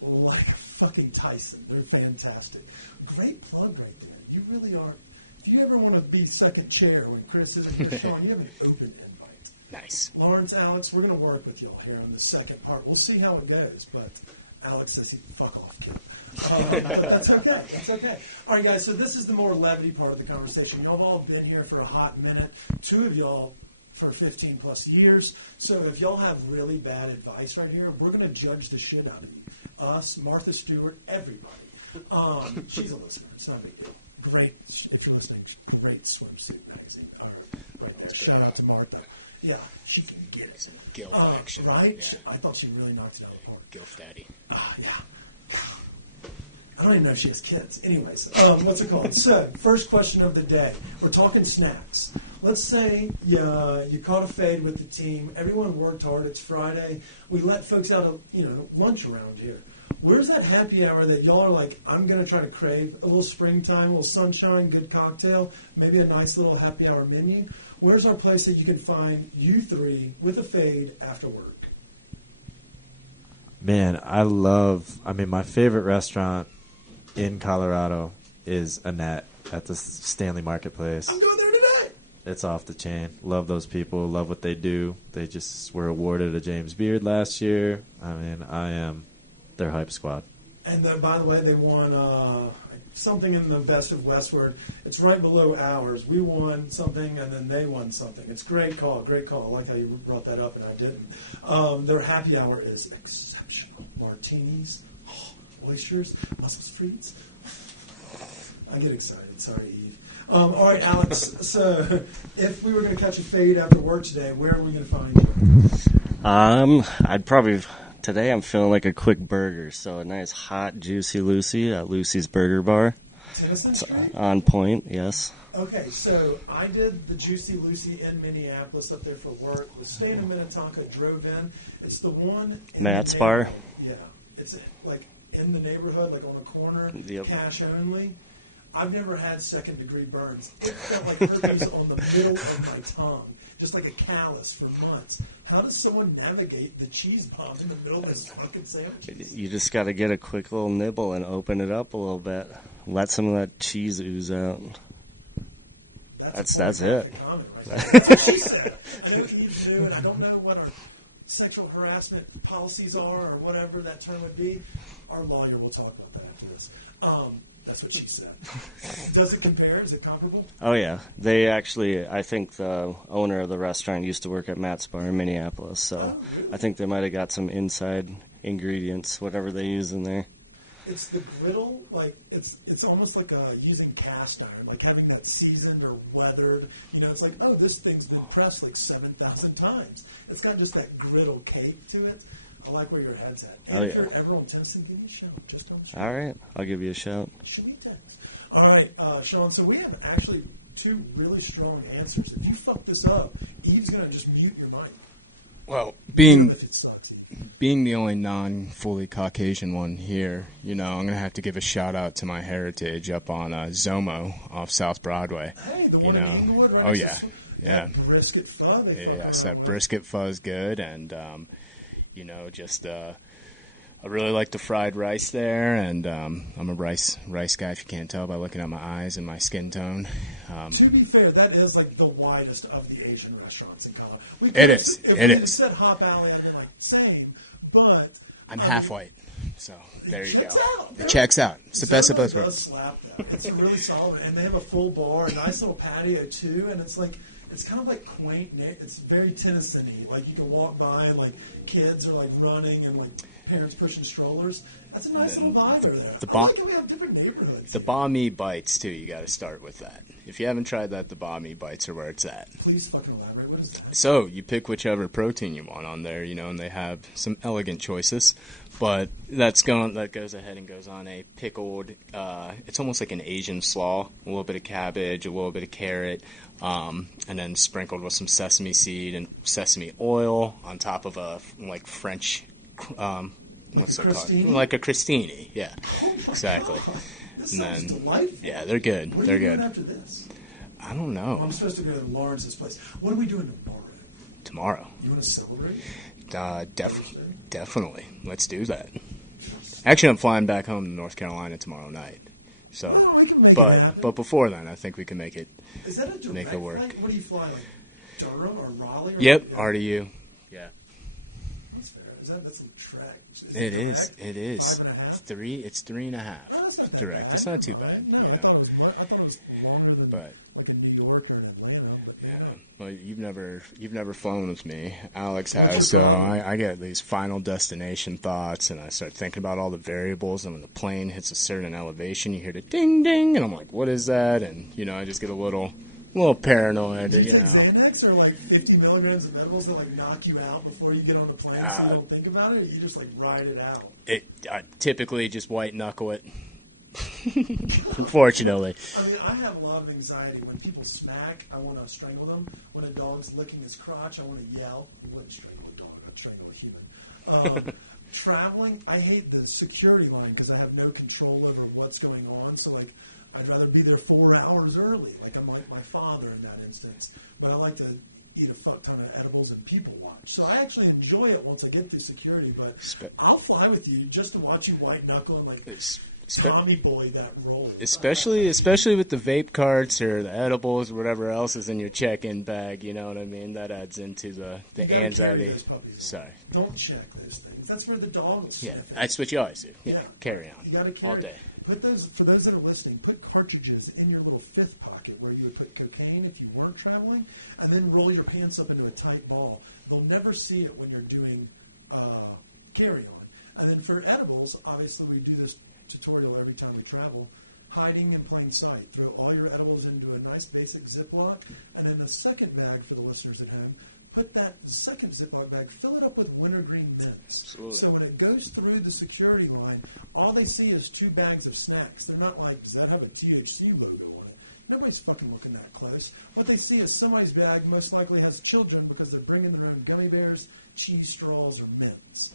like a fucking Tyson. They're fantastic. Great plug right there. You really are. If you ever want to be second chair when Chris isn't here, Shawn, you have an open invite. Nice. Lawrence, Alex, we're going to work with y'all here on the second part. We'll see how it goes, but Alex says fuck off, Kip. But that's okay. That's okay. All right, guys, so this is the more levity part of the conversation. Y'all have all been here for a hot minute. 2 of y'all for 15 plus years. So if y'all have really bad advice right here, we're going to judge the shit out of you. Us, Martha Stewart, everybody. She's a listener. It's not a big deal. Great, if you're listening, great swimsuit magazine. All right, right there. Shout out to Martha. Yeah, she can get it. Right? I thought she really knocked it out of the park. Yeah. I don't even know if she has kids. Anyways, what's it called? So, first question of the day. We're talking snacks. Let's say you caught a fade with the team. Everyone worked hard. It's Friday. We let folks out of lunch around here. Where's that happy hour that y'all are like, I'm going to try to crave a little springtime, a little sunshine, good cocktail, maybe a nice little happy hour menu? Where's our place that you can find you 3 with a fade after work? Man, my favorite restaurant in Colorado is Annette at the Stanley Marketplace. I'm going there today. It's off the chain. Love those people. Love what they do. They just were awarded a James Beard last year. I am their hype squad. And by the way, they won something in the Best of Westward. It's right below ours. We won something, and then they won something. It's great call. Great call. I like how you brought that up, and I didn't. Their happy hour is exceptional. Martinis, oysters, Brussels frites. I get excited. Sorry, Eve. All right, Alex. So if we were going to catch a fade after work today, where are we going to find you? I'd probably... Today I'm feeling like a quick burger, so a nice hot, juicy Lucy at Lucy's Burger Bar. Tennyson Street? On Point, yes. Okay, so I did the Juicy Lucy in Minneapolis up there for work. Was staying in Minnetonka, drove in. It's the one in Matt's the Bar? neighborhood. Yeah, it's like in the neighborhood, like on a corner, Yep. cash only. I've never had second-degree burns. It felt like herpes on the middle of my tongue, just like a callus for months. How does someone navigate the cheese bomb in the middle of this fucking sandwiches? You just got to get a quick little nibble and open it up a little bit. Let some of that cheese ooze out. That's a That's pornographic it. comment right there. That's what she said. I know Eve's new, and I don't know what our sexual harassment policies are or whatever that term would be. Our lawyer will talk about that after this. That's what she said. Does it compare? Is it comparable? Oh, yeah. They actually, I think the owner of the restaurant used to work at Matt's Bar in Minneapolis. So Oh, really? I think they might have got some inside ingredients, whatever they use in there. It's the griddle, like it's almost like using cast iron, like having that seasoned or weathered. You know, it's like, oh, this thing's been pressed like 7,000 times. It's got just that griddle cake to it. I like where your head's at. And Oh, if yeah. you're ever on Tennyson, give me a shout just down the street. All right. I'll give you a shout. Shoot me a text. All right, Shawn. So we have actually two really strong answers. If you fuck this up, Eve's gonna just mute your mic. Well, Mute him if it sucks, Eve. being the only non-fully Caucasian one here, I'm going to have to give a shout-out to my heritage up on Zomo off South Broadway. Hey, the one You in know. Inglewood, right Oh, next yeah. to that brisket pho they fuck Yes, around that with. brisket pho is good, and I really like the fried rice there, and I'm a rice guy, if you can't tell by looking at my eyes and my skin tone. To be fair, that is like the widest of the Asian restaurants in Colorado. We could It have, is. if It we had is. said Hop Alley, I'd have been like same, but I'm I half mean, white, so it there you checks go. out. It checks out. It's the best of Zomo both does worlds. slap that. It's a really solid one, and they have a full bar, a nice little patio too, and it's like it's kind of like quaint. It's very Tennyson-y. Like you can walk by and like kids are like running and like parents pushing strollers. That's a nice little vibe over there. I like it. We have different neighborhoods The here. banh mi bites too. You got to start with that. If you haven't tried that, the banh mi bites are where it's at. Please fucking elaborate. What is that? So you pick whichever protein you want on there, and they have some elegant choices. But that goes ahead and goes on a pickled. It's almost like an Asian slaw. A little bit of cabbage, a little bit of carrot, and then sprinkled with some sesame seed and sesame oil on top of a French. Like a crostini? Like a crostini, yeah. Oh my Exactly. god, this And sounds then- delightful. Yeah, they're good. What are you They're doing good. after this? I don't know. Well, I'm supposed to go to Lawrence's place. What are we doing tomorrow? Tomorrow. You want to celebrate? Thursday? Definitely. Let's do that. Actually, I'm flying back home to North Carolina tomorrow night. So, Well, we can make it happen. But before then, I think we can make it. Is that a make direct it work. flight? What do you fly, like Durham or Raleigh? Or Yep, yeah. RDU. Yeah. That's fair. That's a trek. Is It it direct? is. It is. 5.5. It's 3.5. Oh, that's not that Direct. bad. It's not Never too mind. No, I thought it was. I thought it was longer than But- like a New York or an Atlanta, but maybe not. Well, you've never flown with me, Alex. What's has, your so problem? I get these final destination thoughts, and I start thinking about all the variables. And when the plane hits a certain elevation, you hear the ding ding, and I'm like, "What is that?" And I just get a little paranoid. Do you take know. Xanax or like 50 milligrams of edibles that like knock you out before you get on the plane, so you don't think about it, or you just like ride it out? I typically just white knuckle it. Unfortunately. I mean, I have a lot of anxiety when people smack. I want to strangle them. When a dog's licking his crotch, I want to yell. I wouldn't strangle a dog. I'd strangle a human. Traveling, I hate the security line because I have no control over what's going on. So, like, I'd rather be there 4 hours early. Like, I'm like my father in that instance. But I like to eat a fuck ton of edibles and people watch. So I actually enjoy it once I get through security. But I'll fly with you just to watch you white knuckle and, like, Tommy Boy that role. Especially with the vape carts or the edibles or whatever else is in your check-in bag, you know what I mean? That adds into the You got to carry anxiety. those puppies on. Sorry. Don't check those things. That's where the dog will Yeah, sniff it. that's what you always do. Yeah, Carry on. You got to carry. All day. Put those for those that are listening. Put cartridges in your little fifth pocket where you would put cocaine if you weren't traveling, and then roll your pants up into a tight ball. They'll never see it when you're doing carry on. And then for edibles, obviously we do this tutorial every time we travel. Hiding in plain sight. Throw all your edibles into a nice basic Ziploc, and in a second bag for the listeners at home, put that second Ziploc bag, fill it up with wintergreen mints. So when it goes through the security line, all they see is 2 bags of snacks. They're not like, does that have a THC logo on it? Nobody's fucking looking that close. What they see is somebody's bag most likely has children because they're bringing their own gummy bears, cheese straws, or mints.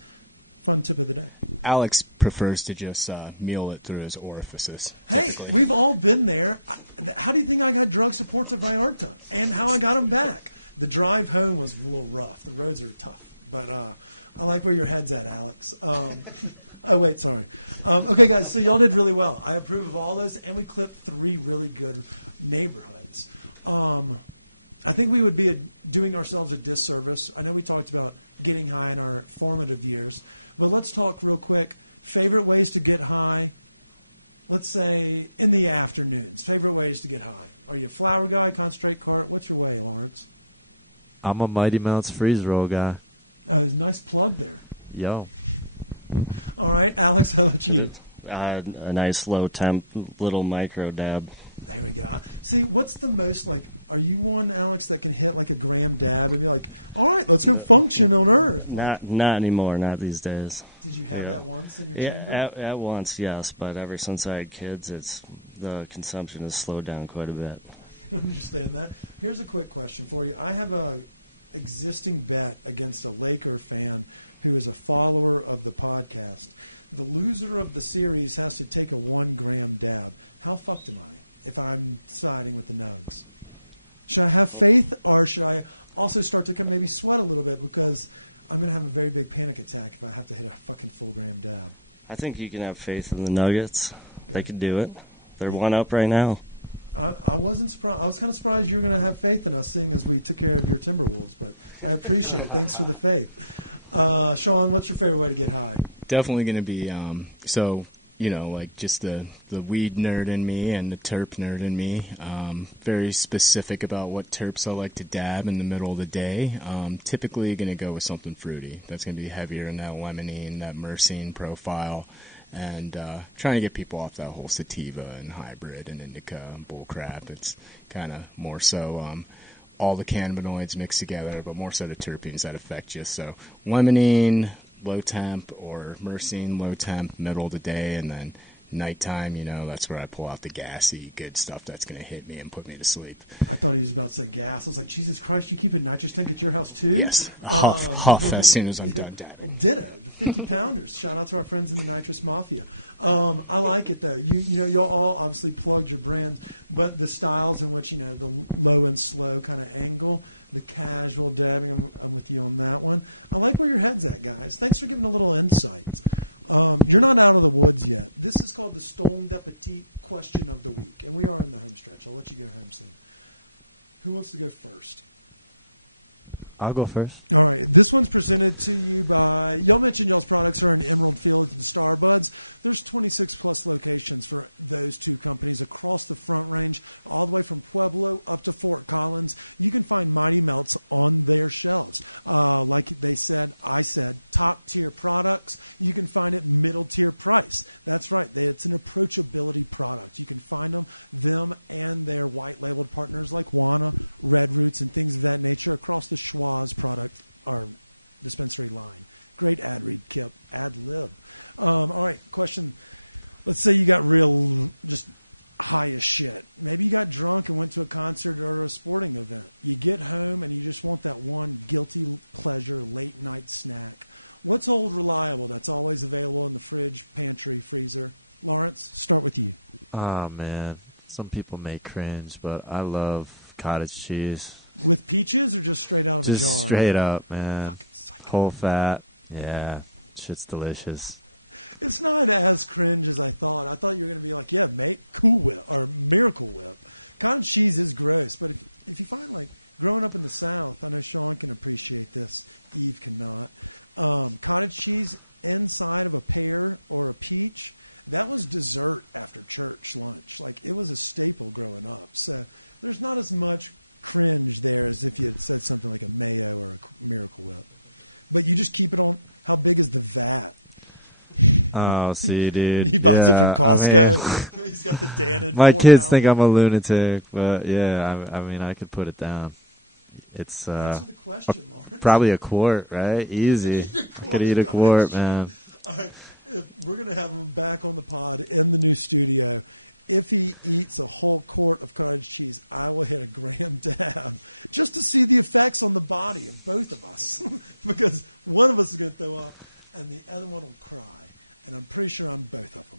Fun tip of the day. Alex prefers to just meal it through his orifices. Hey, typically. we've all been there. How do you think I got drug supports at Vallarta? And how I got them back? The drive home was a little rough. The roads are tough. But I like where your head's at, Alex. Oh, wait, sorry. Okay, guys, so y'all did really well. I approve of all those, and we clipped 3 really good neighborhoods. I think we would be doing ourselves a disservice. I know we talked about getting high in our formative years, but let's talk real quick. Favorite ways to get high, let's say in the afternoons. Favorite ways to get high. Are you a flower guy, concentrate cart? What's your way, Lawrence? I'm a Mighty Mounts freeze roll guy. Nice plug there. Yo. All right, Alex, how about you? A nice low temp little micro dab. There we go. See, what's the most, like, are you one, Alex, that can hit like a gram dab and be like, all right, let's go function on Earth? Not anymore, not these days. Did you have that once in your chamber? At once, yes, but ever since I had kids, the consumption has slowed down quite a bit. I understand that. Here's a quick question for you. I have a existing bet against a Laker fan who is a follower of the podcast. The loser of the series has to take a 1 gram dab. How fucked am I if I'm siding with the Nugs? Should I have faith, or should I also start to maybe sweat a little bit because I'm going to have a very big panic attack if I have to hit a fucking full gram dab? I think you can have faith in the Nuggets. They could do it. They're 1 up right now. I wasn't surprised. I was kind of surprised you were going to have faith in us, seeing as we took care of your Timberwolves. But I appreciate it. Thanks for the faith. Shawn, what's your favorite way to get high? Definitely going to be like just the weed nerd in me and the terp nerd in me. Very specific about what terps I like to dab in the middle of the day. Typically going to go with something fruity. That's going to be heavier in that limonene, that myrcene profile. And trying to get people off that whole sativa and hybrid and indica and bullcrap. It's kind of more so all the cannabinoids mixed together, but more so the terpenes that affect you. So limonene, low temp, or myrcene, low temp, middle of the day, and then nighttime, that's where I pull out the gassy, good stuff that's going to hit me and put me to sleep. I thought he was about to say gas. I was like, Jesus Christ, you keep a nitrous tank at your house too? Yes. Huff as soon as I'm done dabbing. Ditto. The 50-pounders. Shout out to our friends in the Nitrous Mafia. I like it, though. Y'all all obviously plugged your brands, but the styles in which, the low and slow kind of angle, the casual dabbing, I'm with you on that one. I like where your head's at, guys. Thanks for giving a little insight. You're not out of the woods yet. This is called the Stone de Petit question of the week, and we are in the home stretch. I'll let you go home soon. Who wants to go first? I'll go first. All right. This one's presented to you by, y'all mentioned y'all's products are in Emerald Fields and Starbuds. There's 26 plus locations for those 2 companies across the Front Range, all the way from Pueblo up to Fort Collins. You can find Mighty Melts on their shelves. Like they said, I said, top tier products. You can find it middle tier price. That's right. It's an approachability product. You can find them and their white labeled partners like Wana, Red Roots, and things of that nature across the Schwab product or dispensary line. Great ad read, Kip. Ad lib. All right, question. Let's say you got real, just high as shit. Maybe you got drunk and went to a concert or a sporting event. You get home and you just want that one guilty pleasure late night snack. What's old reliable that's always available in the fridge, pantry, freezer? Lawrence, start with you. Oh, man. Some people may cringe, but I love cottage cheese. With peaches or just straight out of a jar? Just straight up, man. Whole fat. Yeah. Shit's delicious. It's not as cringe as I thought. I thought you were going to be like, yeah, mate, Cool Whip or Miracle Whip. Cottage cheese is gross, but if you find, like, growing up in the South, I know Shawn can appreciate this. Eve cannot. Cottage cheese inside of a pear or a peach, that was dessert after church lunch. Like, it was a staple growing up. So there's not as much cringe there as if you had said something like a mayo or a Miracle Whip. But you just keep it on. How big is the vat? Oh, see, dude. He buys it from Costco. He's got the Dannon. My kids think I'm a lunatic, but yeah, I mean, I could put it down. It's Answer the question, Lawrence. probably a quart, right? Easy. Could eat a quart, man. All right, we're going to have him back on the pod in the new studio. If he eats a whole quart of cottage cheese, I will hit a gram dab just to see the effects on the body of both of us. Because one of us is going to throw up and the other one will cry. And I'm pretty sure I'm both of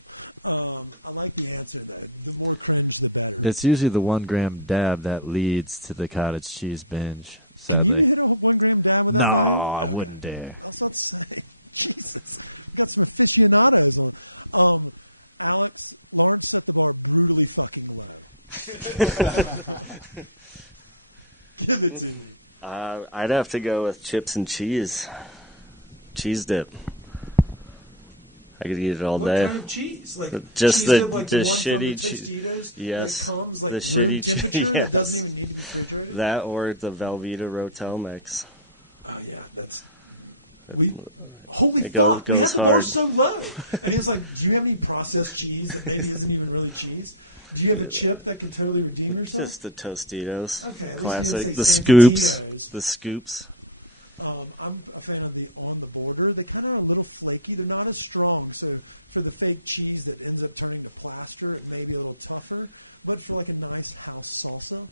them. I like the answer, though. The more cringe, the better. It's usually the 1 gram dab that leads to the cottage cheese binge. Can you hit a 1 gram dab with that No, volume? I wouldn't dare. I was about to say, Jesus. We've got some aficionados on. Alex, Lawrence set the bar brutally fucking low. Give it to me. I'd have to go with chips and cheese. Cheese dip. I could eat it all day. What kind of cheese? Like just cheese the dip, like the the one shitty from the Tostitos yes, that comes like the room shitty temperature yes. that doesn't even need to be refrigerated? That or the Velveeta Rotel mix. Oh, yeah. Holy It fuck. We had goes the bar hard. so low. And he was like, do you have any processed cheese that maybe isn't even really cheese? Do you have a chip that can totally redeem yourself? Just the Tostitos. Okay, at least you Classic. didn't say The Santa scoops. Tito's. The scoops. I'm a fan of the On the Border. They kind of are a little flaky. They're not as strong. So for the fake cheese that ends up turning to plaster, it may be a little tougher. But for like a nice house salsa,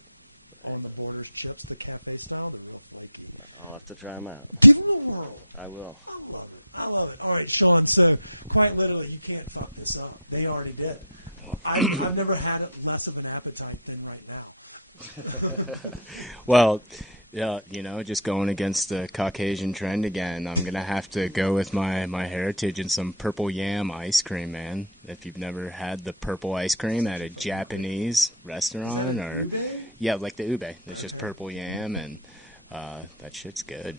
On the Border's chips, the cafe style, they're real flaky. I'll have to try them out. Give them a whirl. I will. I love it. I love it. All right, Shawn. So quite literally, you can't fuck this up. They already did. I've never had it less of an appetite than right now. Well, yeah, just going against the Caucasian trend again, I'm going to have to go with my heritage and some purple yam ice cream, man. If you've never had the purple ice cream at a Japanese restaurant. Is that an ube? Yeah, like the ube. It's Okay. just purple yam, and that shit's good.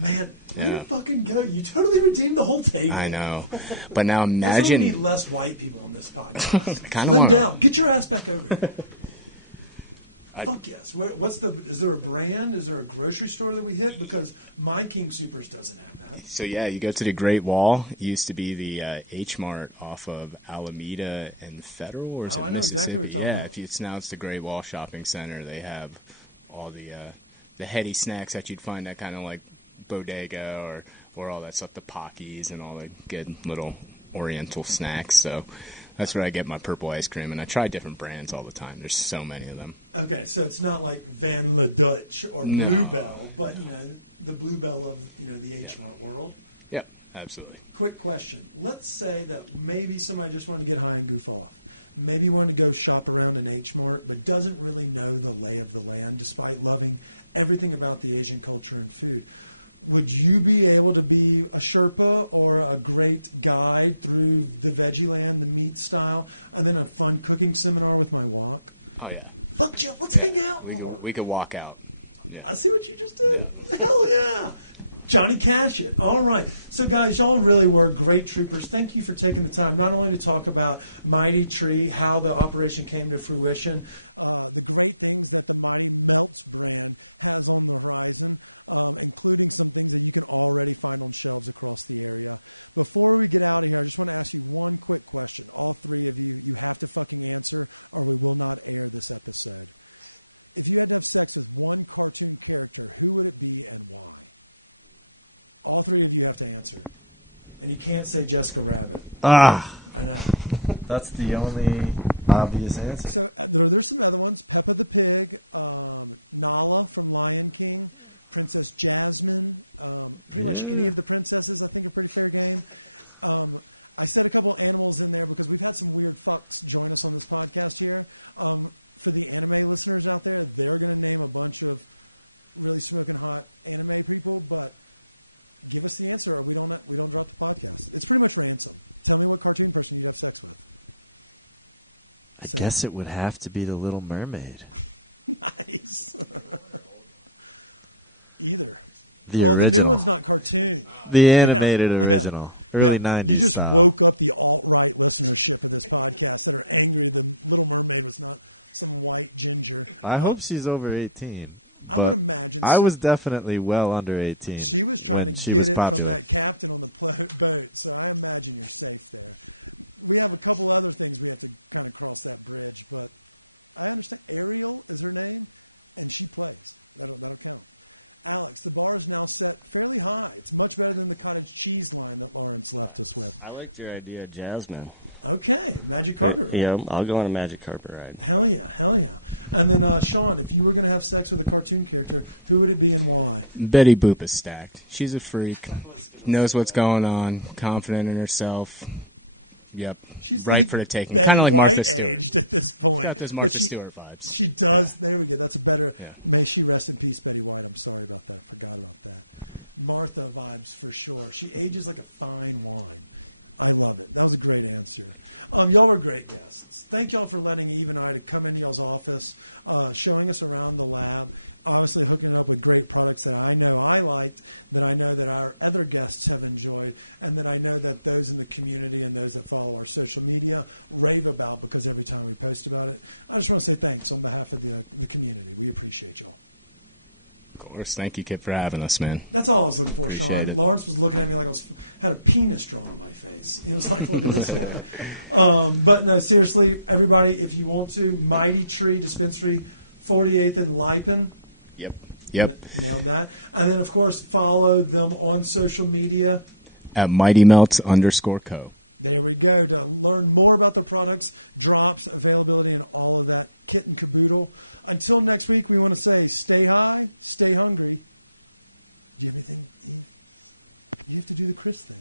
Man, way Yeah. to fucking go. You totally redeemed the whole table. I know. But now That's why we need imagine... less white people on this podcast. I kinda wanna- Lindell, get your ass back over here. I- Fuck yes. Is there a brand? Is there a grocery store that we hit? Because my King Supers doesn't have that. So yeah, you go to the Great Wall. It used to be the H Mart off of Alameda and Federal, or is it I know exactly what you're Mississippi? talking Yeah, about. it's now it's the Great Wall Shopping Center. They have all the heady snacks that you'd find at kind of like bodega or all that stuff, the Pockies and all the good little Oriental snacks. So that's where I get my purple ice cream, and I try different brands all the time. There's so many of them. Okay, so it's not like Van Le Dutch or No. Bluebell, but the Bluebell of the H Mart world. Yep, absolutely. Quick question. Let's say that maybe somebody just wanted to get high and goof off. Maybe wanted to go shop around an H Mart, but doesn't really know the lay of the land, despite loving everything about the Asian culture and food. Would you be able to be a Sherpa or a great guide through the veggie land, the meat style, and then a fun cooking seminar with my wok? Oh yeah, Fuck yeah, let's hang out we more. could walk out. Yeah. I see what you just did. Hell yeah. Johnny Cash it. All right. So, guys, y'all really were great troopers. Thank you for taking the time not only to talk about Mighty Tree, how the operation came to fruition, the great things that the Mighty Melts brand has on the horizon, including some things that you can already find on shelves across the area. Before we get out of here, I just want to ask you one quick question. All three of you, you have to fucking answer or we will not air this episode. If you had to have sex with one cartoon character, who would it be and why? All three of you have to answer. And you can't say Jessica Rabbit. Ah, I know. that's the only obvious answer. So there's some other ones. Peppa the Pig, Nala from Lion King, Princess Jasmine, pretty much any of the princesses I think are pretty fair game. I said a couple animals in there because we've had some weird fucks join us on this podcast here. For the anime listeners out there, they're going to name a bunch of really smoking hot anime people, but give us the answer or we don't drop the podcast. It's pretty much ransom. Tell me what cartoon person you'd have sex with. I guess it would have to be the Little Mermaid. Nice. Either. The The original. new one's not cartoon. The animated Yeah. original. Yeah. Early Yeah. 90s You just style. woke up the alt-right listenership of this podcast that are angry the Little Mermaid was not some white ginger. I hope she's over 18. I but would imagine I so. was definitely well under 18. She was trying to when she get was it popular. from that captain on the boat, so I imagine you're safe there. We have a couple other things we have to kind of cross that bridge, but I understand. Ariel is her name, and she plays. That'll count. Alex, the bar is now set fairly high. It's much better than the cottage cheese line that Lawrence left us with. I liked your idea, Jasmine. Okay, magic carpet ride. Yeah, I'll go on a magic carpet ride. Hell yeah. And then, Shawn, if you were going to have sex with a cartoon character, who would it be and why? Betty Boop is stacked. She's a freak. Knows what's going on. Confident in herself. Yep. She's right like for the taking. Betty Kind of like White Martha Stewart. aged at this point. Got those But Martha Stewart vibes. She does. There we go. That's a better. Yeah. May she rest in peace, Betty White. I'm sorry about that. I forgot about that. Martha vibes for sure. She ages like a fine wine. I love it. That was a great answer. Y'all were great guests. Thank y'all for letting Eve and I to come into y'all's office, showing us around the lab, obviously hooking it up with great products that I know I liked, that I know that our other guests have enjoyed, and that I know that those in the community and those that follow our social media rave about because every time we post about it. I just want to say thanks on behalf of the community. We appreciate y'all. Of course. Thank you, Kip, for having us, man. That's all I was looking for, Appreciate Shawn. it. Lawrence was looking at me like had a penis drawn on my face. He was like, look at this guy. But no, seriously, everybody, if you want to, Mighty Tree Dispensary, 48th and Lipen. Yep. Nailed that. And then, of course, follow them on social media. At MightyMelts_Co. There we go. To learn more about the products, drops, availability, and all of that kit and caboodle. Until next week, we want to say stay high, stay hungry. Do you have anything, Eve? You have to do the Chris thing.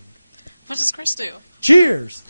What does Chris do? Cheers!